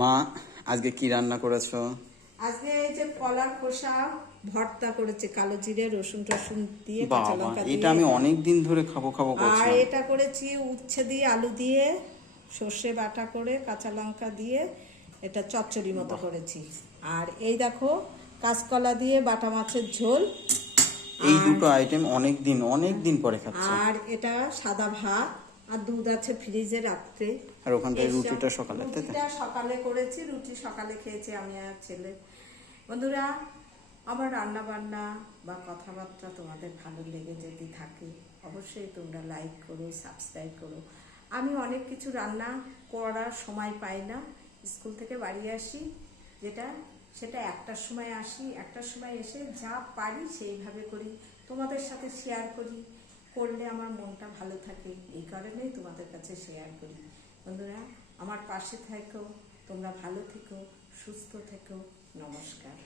মা, আজকে কি রান্না করেছো? আজকে এই যে কলার খোসা ভর্তা করেছে, কালো জিরে রসুন টসুন দিয়ে, কাঁচা বাবা, লঙ্কা এটা দিয়ে। আমি অনেক দিন ধরে খাবো খাবো আর করছিলাম। এটা করেছি উচ্ছে দিয়ে, আলু দিয়ে, সর্ষে বাটা করে, কাঁচা লঙ্কা দিয়ে এটা চচ্চড়ি মতো করেছি। আর এই দেখো কাঁচকলা দিয়ে বাটা মাছের ঝোল। এই আর দুটো আইটেম অনেক দিন পরে খাচ্ছি। আর এটা সাদা ভাত, আর দুধ আছে ফ্রিজে রাত্রে। আর ওখান থেকে রুটিটা সকালে, তাই তো? রুটিটা সকালে করেছি, রুটি সকালে খেয়েছি আমি আর ছেলে। বন্ধুরা, আমার রান্না বান্না বা কথাবার্তা তোমাদের ভালো লেগে যদি থাকে অবশ্যই তোমরা লাইক করো, সাবস্ক্রাইব করো। আমি অনেক কিছু রান্না করার সময় পাই না, স্কুল থেকে বাড়ি আসি সেটা একটার সময় আসি, একটার সময় এসে যা পারি সেইভাবে করি, তোমাদের সাথে শেয়ার করি। করলে আমার মনটা ভালো থাকে, এই কারণেই তোমাদের কাছে শেয়ার করি। বন্ধুরা, আমার পাশে থেকো, তোমরা ভালো থেকো, সুস্থ থেকো। নমস্কার।